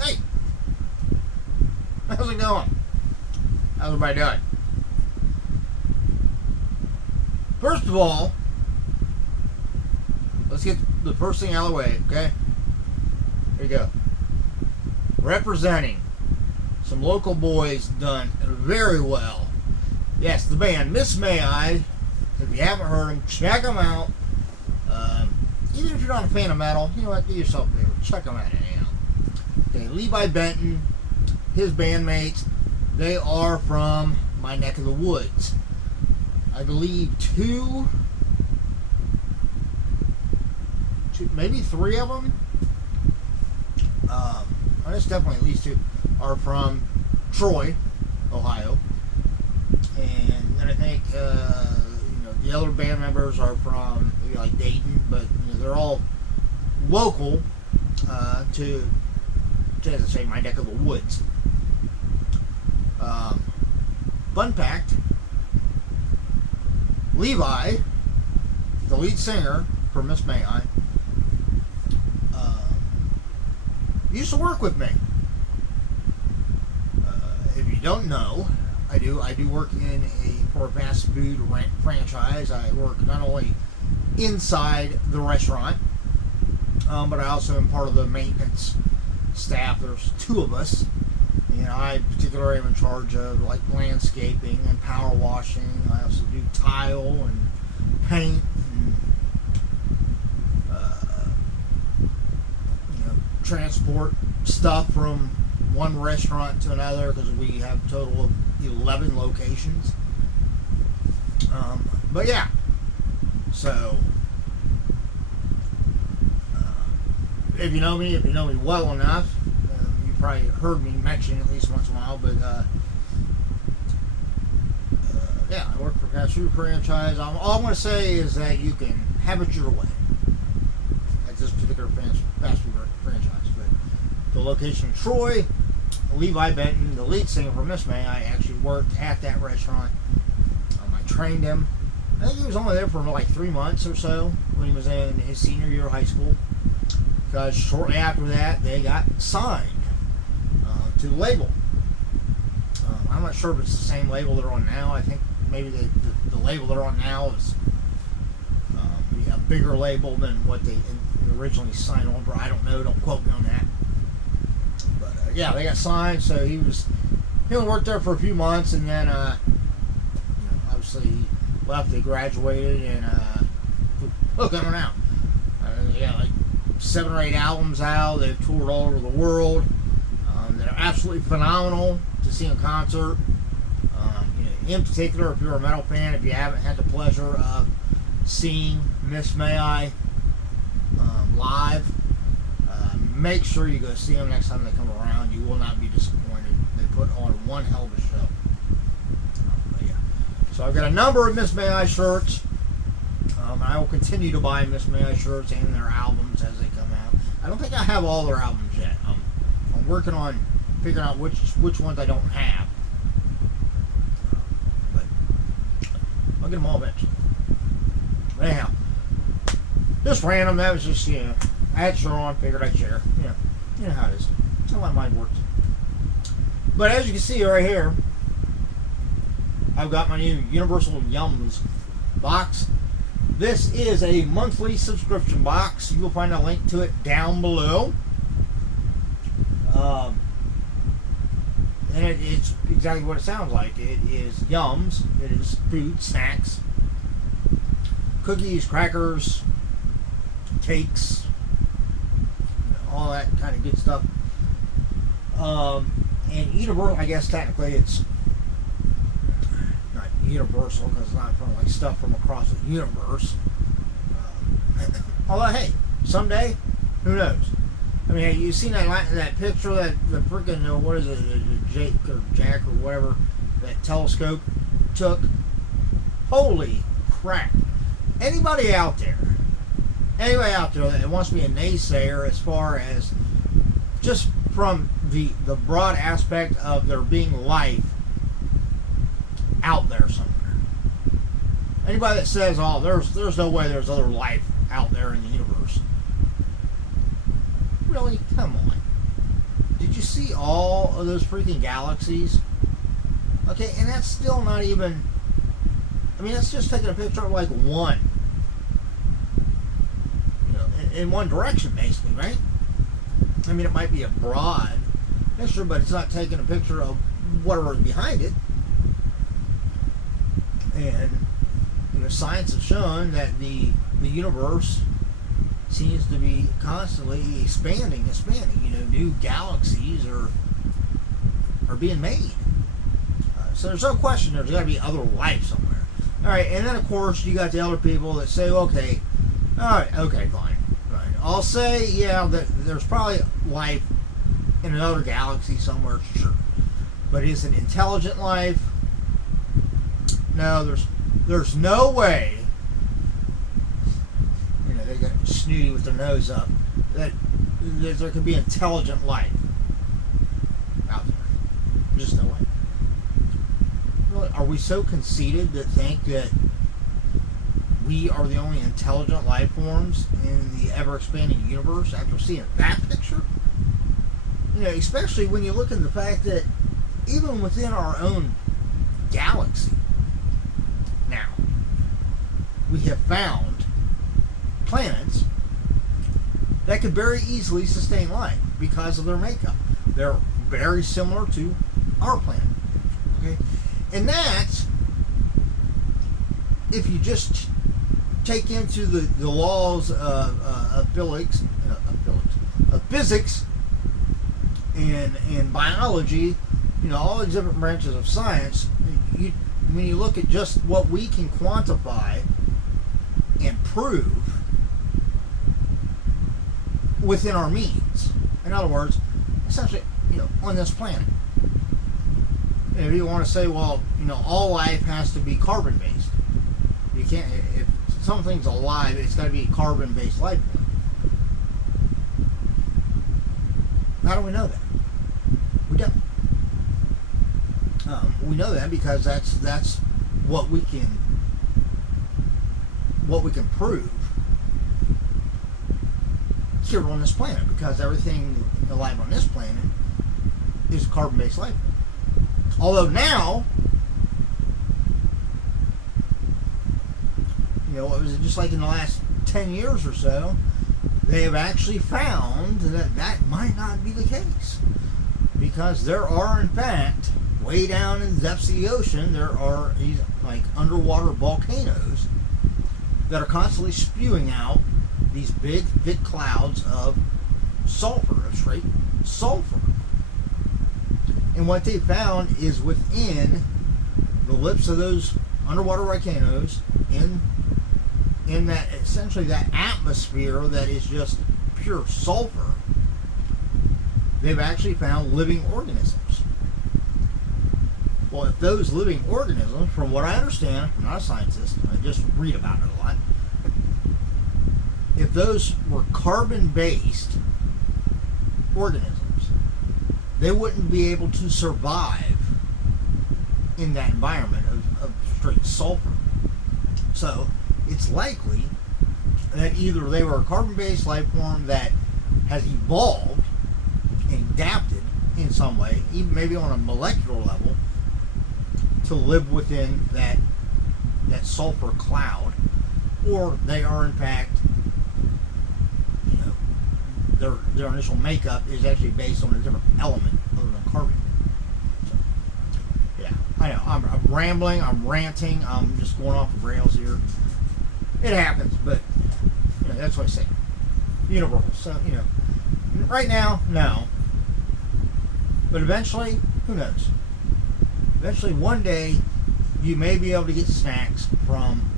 Hey, how's it going? How's everybody doing? First of all, let's get the first thing out of the way, okay? Here you go. Representing some local boys done very well. Yes, the band Miss May I. If you haven't heard them, check them out. Even if you're not a fan of metal, you know what? Do yourself a favor. Check them out anyhow. Okay, Levi Benton, his bandmates, they are from my neck of the woods. I believe two, maybe three of them. There's definitely at least two are from Troy, Ohio, and then I think the other band members are from maybe like Dayton, but they're all local to as I say, my neck of the woods. Fun fact: Levi, the lead singer for Miss May I, used to work with me. If you don't know, I do work for a fast food franchise. I work not only inside the restaurant, but I also am part of the maintenance staff. There's two of us. I particularly am in charge of like landscaping and power washing. I also do tile and paint and transport stuff from one restaurant to another, because we have a total of 11 locations. But yeah, so if you know me well enough, you probably heard me mention at least once in a while. But yeah, I work for a fast food franchise. All I'm going to say is that you can have it your way at this particular fast food franchise. But the location in Troy, Levi Benton, the lead singer for Miss May, I actually worked at that restaurant. I trained him. I think he was only there for like 3 months or so when he was in his senior year of high school, because shortly after that they got signed to the label. I'm not sure if it's the same label they're on now. I think maybe the label they're on now is a bigger label than what they originally signed on for. I don't know. Don't quote me on that. But yeah, they got signed. So he only worked there for a few months, and then obviously he left. They graduated, and look at them now. They got like 7 or 8 albums out. They've toured all over the world. They're absolutely phenomenal to see in concert. In particular, if you're a metal fan, if you haven't had the pleasure of seeing Miss May I live, make sure you go see them next time they come around. You will not be disappointed. They put on one hell of a show. Yeah. So I've got a number of Miss May I shirts. I will continue to buy Miss May I shirts and their albums as they come out. I don't think I have all their albums yet. I'm working on figuring out which ones I don't have. But I'll get them all eventually. But anyhow, just random. That was just, I had shirt on, figured I'd share. You know how it is. That's how my mind works. But as you can see right here, I've got my new Universal Yums box. This is a monthly subscription box. You will find a link to it down below. And it's exactly what it sounds like. It is Yums. It is food, snacks, cookies, crackers, cakes, all that kind of good stuff. And Universal, I guess technically it's not universal because it's not from like stuff from across the universe. Although, hey, someday, who knows? I mean, have you seen that picture that the freaking what is it, Jake or Jack or whatever, that telescope took? Holy crap! Anybody out there that wants to be a naysayer as far as just from the broad aspect of there being life out there somewhere. Anybody that says, "Oh, there's no way there's other life out there in the universe." Really? Come on. Did see all of those freaking galaxies? Okay, and that's still not even, I mean, that's just taking a picture of like one. You know, in one direction, basically, right? I mean, it might be a broad picture, but it's not taking a picture of whatever is behind it. And, you know, science has shown that the universe seems to be constantly expanding. You know, new galaxies are being made. So there's no question there's got to be other life somewhere. All right, and then of course you got the other people that say, okay, all right, okay, fine. I'll say, yeah, that there's probably life in another galaxy somewhere, sure. But is it intelligent life? No, there's no way. You know, they got snooty with their nose up. That there could be intelligent life out there. There's just no way. Really, are we so conceited to think that we are the only intelligent life forms in the ever-expanding universe after seeing that picture? You know, especially when you look at the fact that even within our own galaxy, now, we have found planets that could very easily sustain life because of their makeup. They're very similar to our planet. Okay? And that's, if you just take into the laws of physics and biology, you know, all these different branches of science, when you look at just what we can quantify and prove within our means, in other words, essentially, you know, on this planet. And if you want to say, well, you know, all life has to be carbon based, you can't. If something's alive, it's got to be carbon based life form. How do we know that? We don't. We know that because that's what we can prove here on this planet, because everything alive on this planet is carbon-based life. Although now, you know, it was just like in the last 10 years or so, they have actually found that might not be the case, because there are, in fact, way down in the depths of the ocean, there are these like underwater volcanoes that are constantly spewing out these big, thick clouds of sulfur, of straight sulfur. And what they found is within the lips of those underwater volcanoes, in that, essentially that atmosphere that is just pure sulfur, they've actually found living organisms. Well, if those living organisms, from what I understand, I'm not a scientist, I just read about it a lot, if those were carbon-based organisms, they wouldn't be able to survive in that environment of straight sulfur. So it's likely that either they were a carbon-based life form that has evolved and adapted in some way, even maybe on a molecular level, to live within that sulfur cloud, or they are in fact, you know, their initial makeup is actually based on a different element other than carbon. So, yeah, I know I'm rambling, I'm ranting, I'm just going off the rails here. It happens, but you know, that's what I say. Universal. So, you know, right now, no, but eventually, who knows? Eventually, one day, you may be able to get snacks from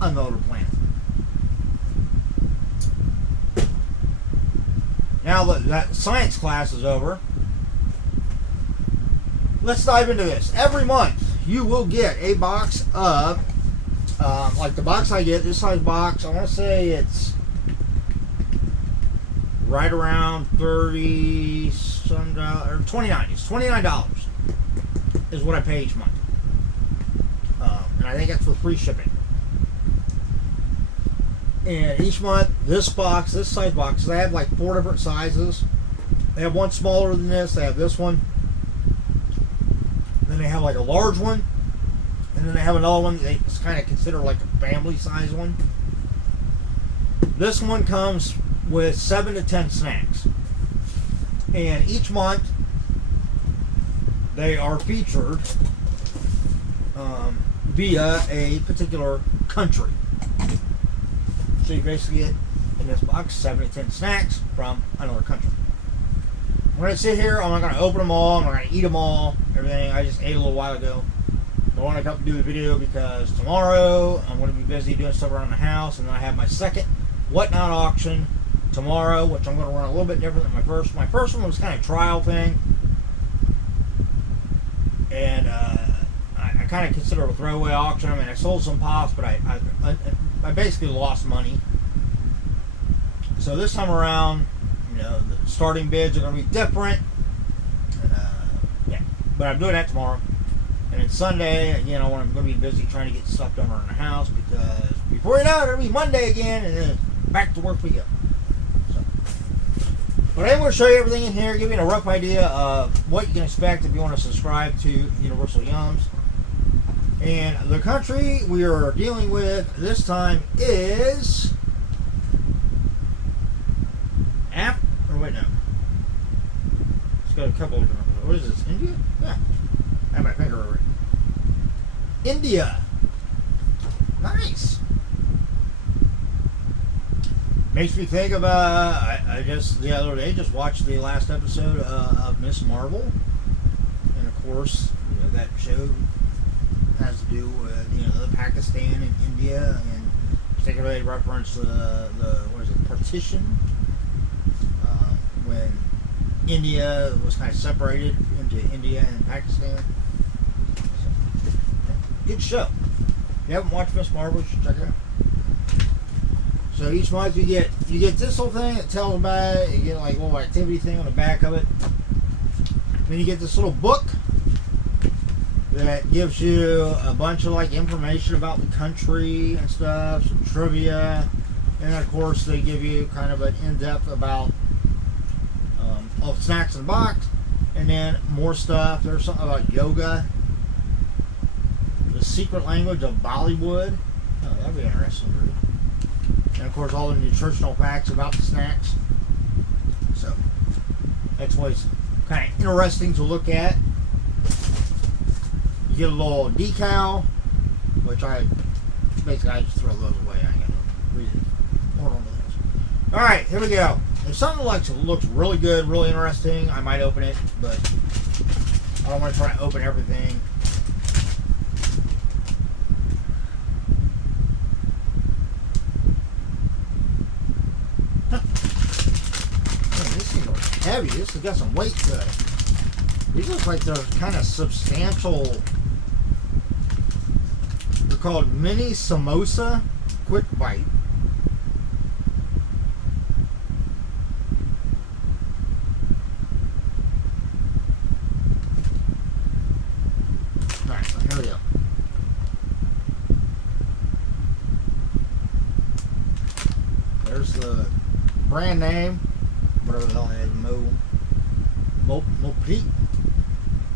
another planet. Now that science class is over, let's dive into this. Every month, you will get a box of, like the box I get, this size box, I want to say it's right around $30 some or $29. It's $29 is what I pay each month, and I think that's for free shipping. And each month, this size box, they have like 4 different sizes. They have one smaller than this. They have this one. Then they have like a large one. And then they have another one they kind of consider like a family size one. This one comes with 7 to 10 snacks. And each month they are featured via a particular country. So you basically get in this box 7 to 10 snacks from another country. I'm going to sit here, I'm not going to open them all, I'm not going to eat them all, everything. I just ate a little while ago. I want to come do the video because tomorrow I'm going to be busy doing stuff around the house, and then I have my second Whatnot auction tomorrow, which I'm going to run a little bit different than my first. My first one was kind of trial thing, and I kind of consider it a throwaway auction. I mean, I sold some pops, but I basically lost money. So this time around, you know, the starting bids are going to be different, and yeah. But I'm doing that tomorrow. And then Sunday, again, I'm going to be busy trying to get stuff done around the house because before you know it, it'll be Monday again, and then back to work we go. So, but I'm going to show you everything in here, give you a rough idea of what you can expect if you want to subscribe to Universal Yums. And the country we are dealing with this time is It's got a couple of different. What is this? India? Yeah. I have my finger over it. India. Nice. Makes me think of I just the other day just watched the last episode of Miss Marvel, and of course, you know, that show has to do with the Pakistan and India, and particularly reference the what is it, partition, when India was kind of separated into India and Pakistan. So, good show. If you haven't watched Miss Marvel, you should check it out. So each month you get this whole thing that tells about it. You get like a little activity thing on the back of it. Then you get this little book that gives you a bunch of like information about the country and stuff, some trivia, and of course they give you kind of an in-depth about all the snacks in the box, and then more stuff. There's something about yoga, the secret language of Bollywood. Oh, that'd be interesting to read. And of course all the nutritional facts about the snacks. So that's what's kind of interesting to look at. You get a little decal, which I just throw those away. I ain't gonna read it. Hold on to those. Alright, here we go. If something looks really good, really interesting, I might open it, but I don't want to try to open everything. Man, this thing looks heavy. This has got some weight to it. These look like they're kind of substantial. They're called Mini Samosa Quick Bite. Alright, so here we go. There's the brand name, whatever the hell it is,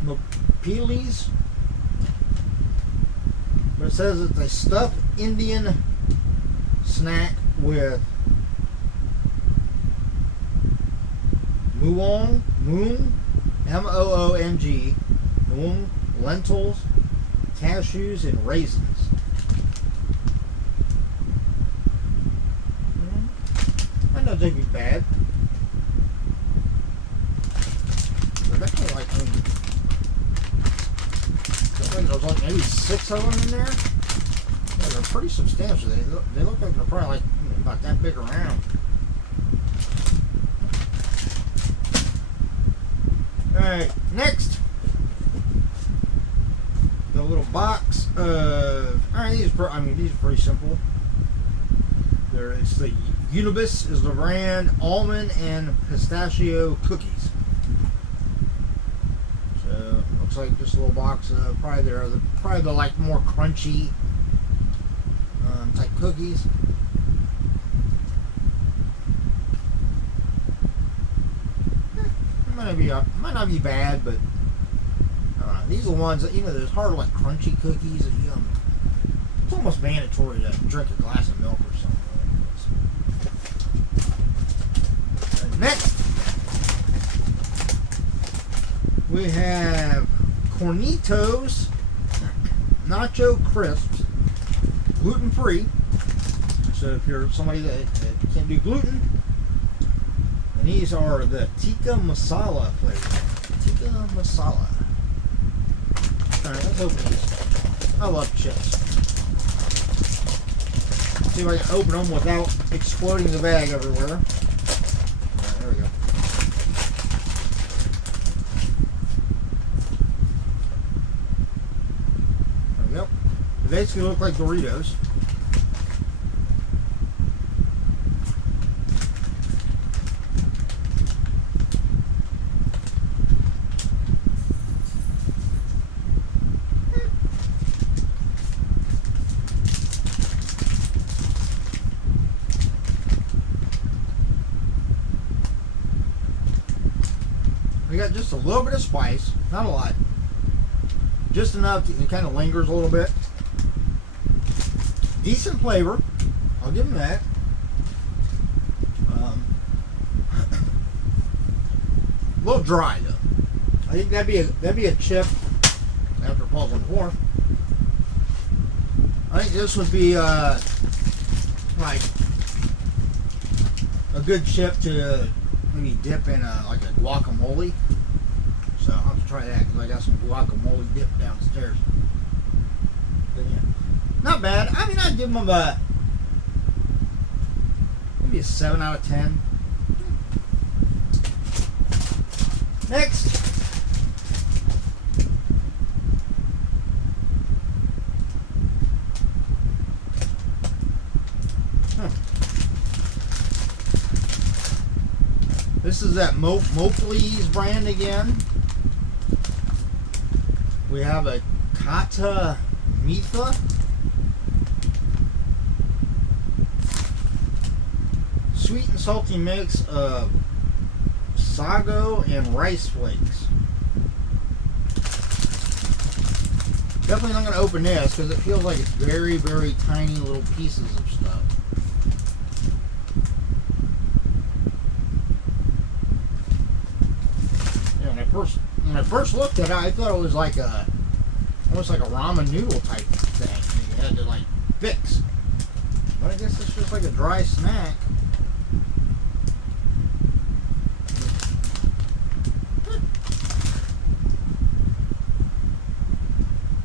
Mopilis. But it says it's a stuffed Indian snack with moong, M-O-O-N-G, moong, lentils, cashews, and raisins. I don't think it'd be bad. They're definitely like, there's like maybe 6 of them in there. Yeah, they're pretty substantial. They look like they're probably like about that big around. Alright, next. The little box of, alright, these are pretty simple. It's the Unibis is the brand, almond and pistachio cookies. So looks like just a little box of probably the like more crunchy type cookies. might not be bad, but these are the ones that, you know, those hard like crunchy cookies that you it's almost mandatory to drink a glass of milk or something. And next, we have Cornitos Nacho Crisps, gluten free. So if you're somebody that can't do gluten, and these are the tikka masala flavor. Tikka masala. Alright, let's open these. I love chips. See if I can open them without exploding the bag everywhere. Alright, there we go. There we go. They basically look like Doritos. We got just a little bit of spice, not a lot, just enough that it kind of lingers a little bit. Decent flavor, I'll give them that. A little dry though. I think that'd be a chip after Paul's on 4. I think this would be like a good chip to maybe dip in like a guacamole. So I'll have to try that because I got some guacamole dip downstairs. But yeah, not bad. I mean, I'd give them maybe a 7 out of 10. Next, this is that Mopley's brand again. We have a Kata Mitha. Sweet and salty mix of sago and rice flakes. Definitely not going to open this because it feels like it's very, very tiny little pieces of stuff. When I first looked at it, I thought it was like almost like a ramen noodle type thing that you had to like fix. But I guess it's just like a dry snack.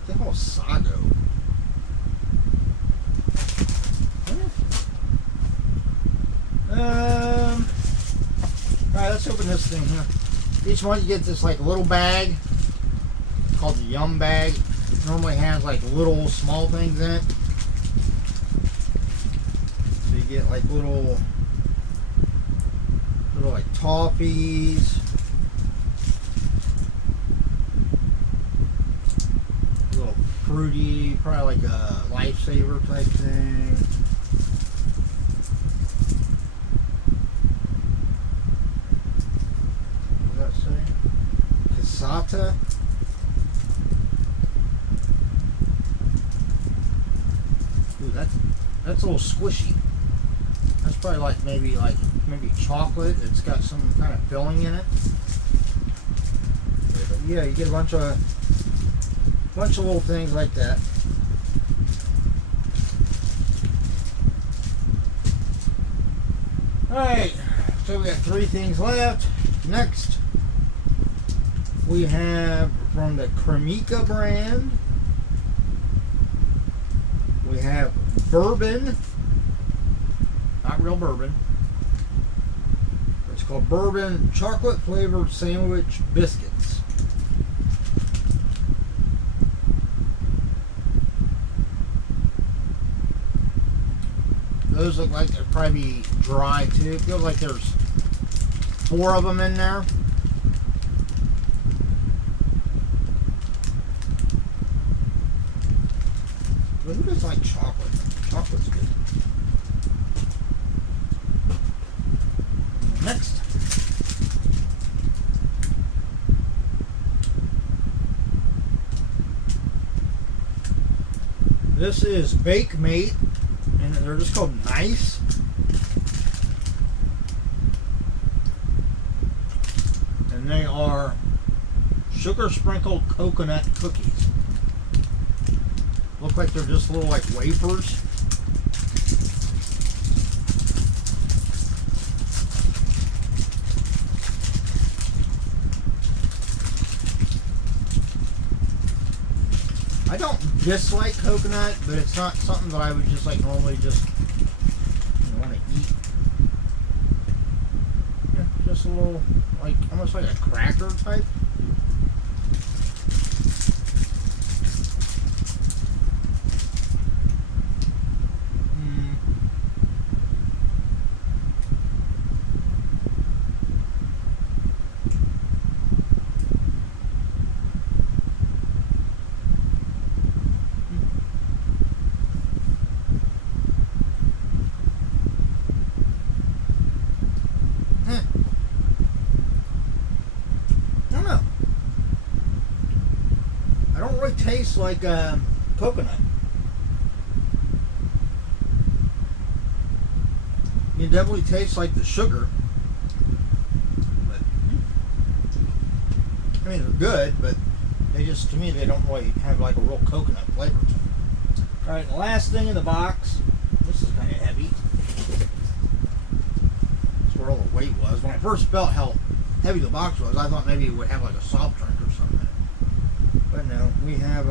The whole sago. Alright, let's open this thing here. Each one you get this like little bag called the Yum bag. It normally has like little small things in it. So you get like little like toffees, little fruity, probably like a Lifesaver type thing. Casata. Ooh, that's a little squishy. That's probably like maybe chocolate. It's got some kind of filling in it. But yeah, you get a bunch of little things like that. Alright, so we got 3 things left. Next, we have from the Cremica brand, we have Bourbon, not real bourbon. It's called Bourbon Chocolate Flavored Sandwich Biscuits. Those look like they're probably dry too. It feels like there's 4 of them in there. But who does like chocolate? Chocolate's good. Next, This is Bake Mate, and they're just called Nice. And they are sugar sprinkled coconut cookies. Look like they're just little like wafers. I don't dislike coconut, but it's not something that I would just like normally just want to eat. Yeah, just a little, like almost like a cracker type. Tastes like coconut. You definitely taste like the sugar, but I mean they're good, but they just, to me, they don't really have like a real coconut flavor to them. All right, the last thing in the box. This is kind of heavy. That's where all the weight was. When I first felt how heavy the box was, I thought maybe it would have like a soft drink or something. But no, we have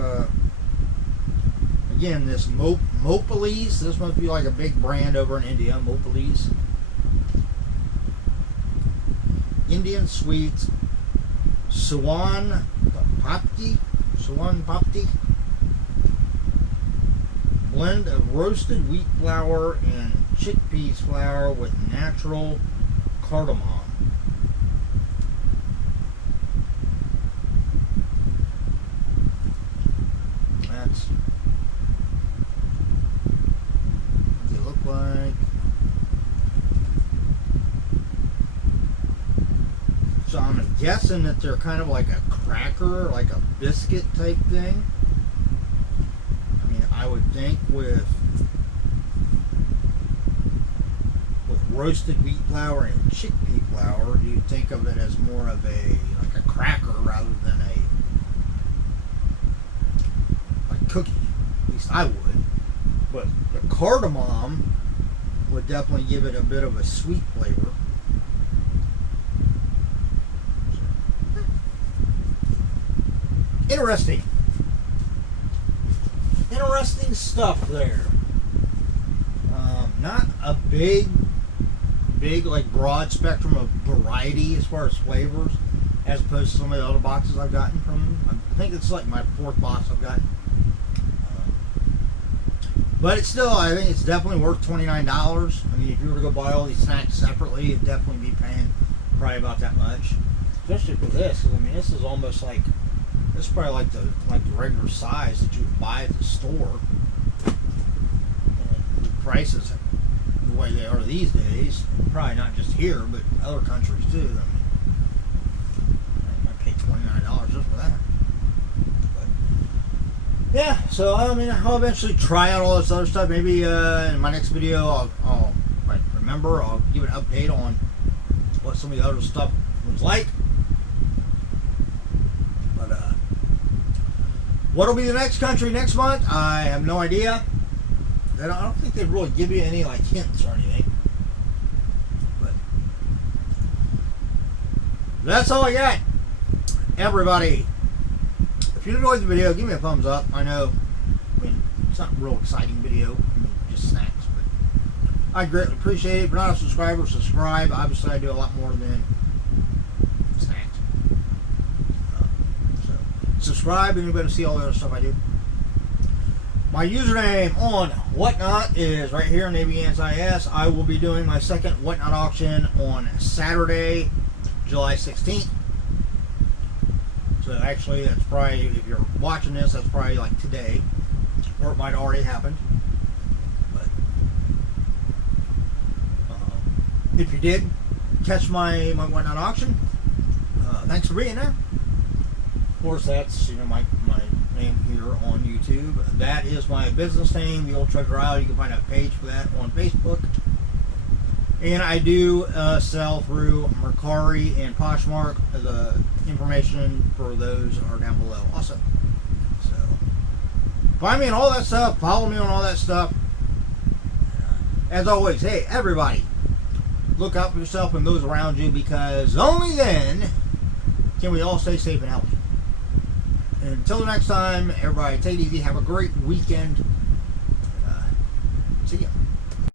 again this Mopalees. This must be like a big brand over in India. Mopalees, Indian sweets, Suwan Papdi, blend of roasted wheat flour and chickpeas flour with natural cardamom. So I'm guessing that they're kind of like a cracker, like a biscuit type thing. I mean, I would think with roasted wheat flour and chickpea flour, you'd think of it as more of a like a cracker rather than a like cookie. At least I would. But the cardamom would definitely give it a bit of a sweet flavor. Interesting stuff there. Not a big like broad spectrum of variety as far as flavors, as opposed to some of the other boxes I've gotten from them. I think it's like my fourth box I've gotten. But it's still, I think it's definitely worth $29. I mean, if you were to go buy all these snacks separately, you'd definitely be paying probably about that much. Especially for this, because I mean, this is almost like, this is probably like the regular size that you would buy at the store. And the prices, the way they are these days, probably not just here, but other countries too. I mean, I might pay $29 just for that. Yeah, so I mean, I'll eventually try out all this other stuff. Maybe in my next video, I'll give an update on what some of the other stuff was like. But what'll be the next country next month? I have no idea. I don't think they really give you any like hints or anything. But that's all I got, everybody. If you enjoyed the video, give me a thumbs up. I know, I mean, it's not a real exciting video, I mean, just snacks, but I greatly appreciate it. If you're not a subscriber, subscribe. Obviously, I do a lot more than snacks. So, subscribe and you'll be able to see all the other stuff I do. My username on Whatnot is right here, NavyAnsIS. I will be doing my second Whatnot auction on Saturday, July 16th. So actually, that's probably, if you're watching this, that's probably like today, or it might have already happened. But if you did catch my Whatnot auction, thanks for being there. Of course, that's, you know, my name here on YouTube. That is my business name, The Old Treasure Isle. You can find a page for that on Facebook. And I do sell through Mercari and Poshmark. The information for those are down below also. So, find me on all that stuff. Follow me on all that stuff. As always, hey, everybody, look out for yourself and those around you, because only then can we all stay safe and healthy. And until the next time, everybody, take it easy. Have a great weekend. See ya.